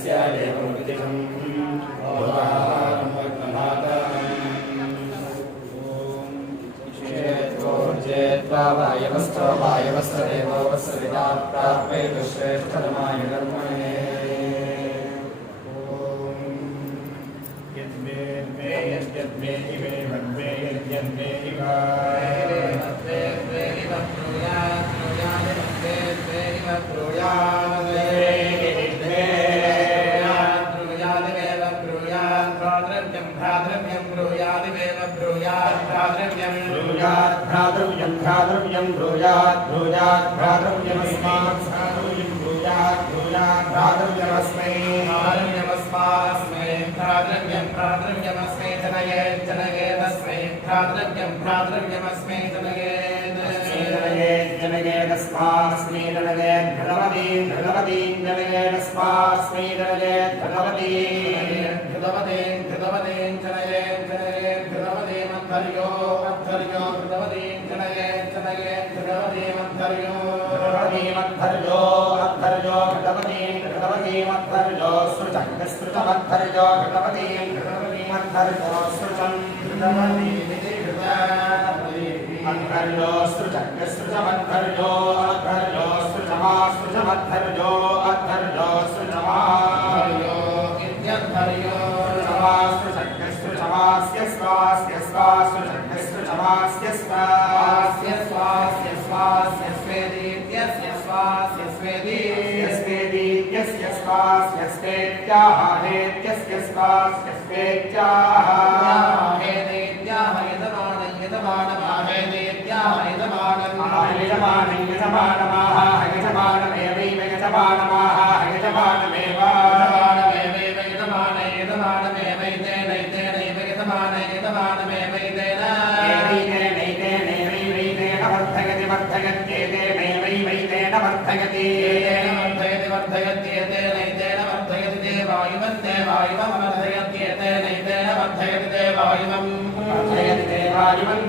यस्य देवमुदितं वायवस्थो वायवस्थदेवो वस्विता प्राप्येतु श्रेष्ठतमाय कर्मणे यद्मे यद्मे इमे वद्मे यद्मे इवा भ्रातृव्यं ब्रूयात् ब्रूयात् भ्रातृव्यमस्मात् ब्रूयात् ब्रूयात् भ्रातृव्यमस्मै भ्रातृव्यमस्मै जनयेदस्मै भ्रातृव्यमस्मै जनयेदस्मास्मै जनयेत् भगवतीं जनयेदस्मास्मै जनयेत् भगवतीं जनयेत् अद्धर्यो भगवतीं जनयेत् भगवतीं अद्धर्यो भगवतीं अद्धर्यो सृजमद्धर्यो भगवतीं अद्धर्यो सृजम् अद्धर्यो सृजमद्धर्यो अद्धर्यो सृजमद्धर्यो अद्धर्यो सृजमा इत्यद्धर्यो सृजमास्य स्वास्य स्वास्य स्वास्य स्वेदीत्यस्य स्वास्य स्वेदीत्यस्य स्वास्य स्वेत्याः हेत्यस्य स्वास्य स्वेत्याः हेदेत्याः यजमानमाहेदेत्याः यजमानमाह यजमानमेवैव यजमानमाह यजमानमेव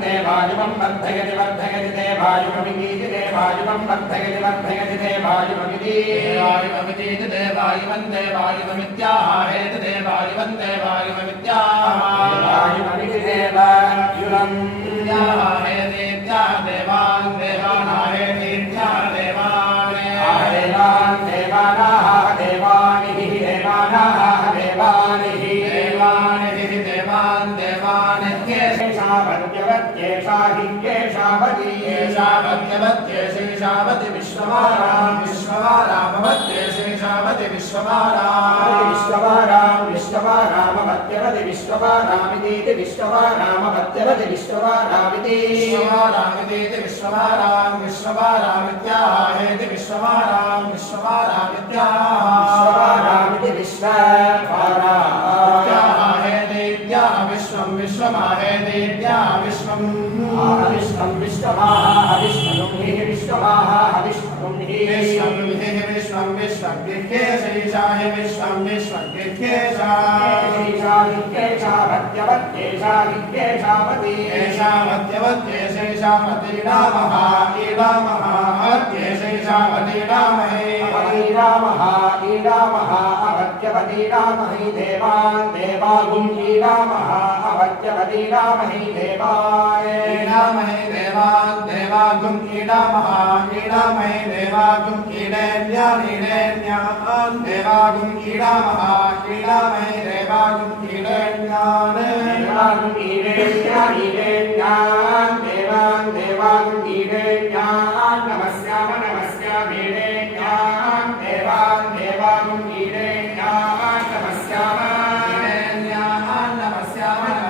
देवायुवं वर्धयति वर्धयति देवायुवमिति देवायुवं वर्धयति वर्धयति देवायुवमिति देवायुवं देवायुवमित्याहेति देवायुवं देवायुवमित्याहेति देवायुवं हेदेत्या देवान् देवानाहेदेत्या देवान् देवानाः देवानिः देवानाः देवानिः देवान् देवान्येषावत्येषावति विश्ववारामवत्येषावति विश्ववारामवत्यवति विश्ववारामिति विश्ववारामवत्यवति विश्ववारामिति विश्ववारामित्याहेति विश्ववारामित्याहेति विश्ववाराहेदेत्या विश्वं विश्वमाहेदेत्या विश्वं विश्वमाह विश्वं विश्वमाह विश्वं विश्वं विश्वज्ञेशाय विश्वं विश्वज्ञेशावत्यवत्येषावती एषावत्यवत्येषावती रामः ईरामः ईरामः अवत्यवती रामहि देवान् देवागुं ईरामः अवत्यवती रामहि देवान् देवान् देवागुं ईरामः देवागुं ईडेन्यान् देवागुं ईरामः देवागुं ईडेन्यान् देवान् देवागुं ईडेन्यान् नमस्यामेडेन्यान् देवान् देवागुं ईडेन्यान् नमस्यामेडेन्यान् नमस्यामि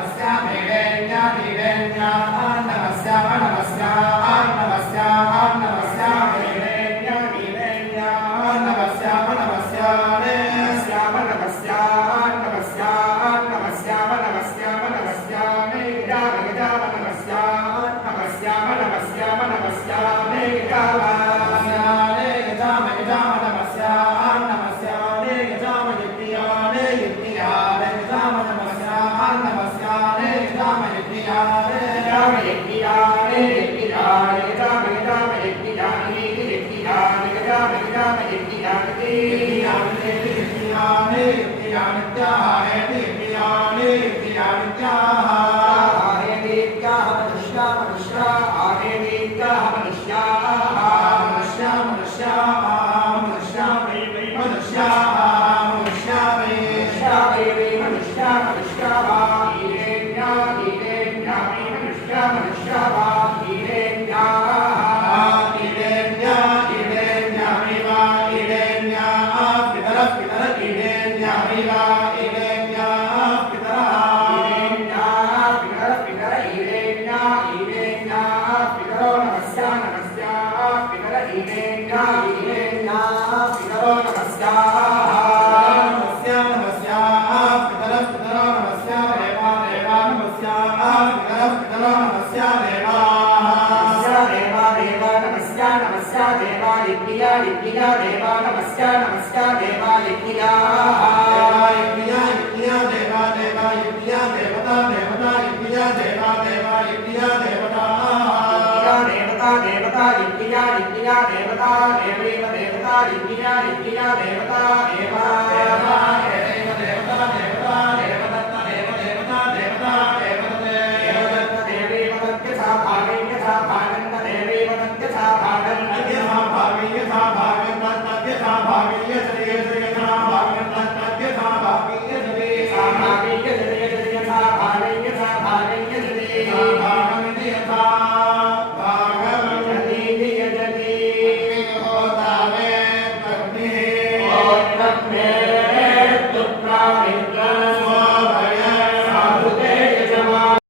देवता देवता देवता एव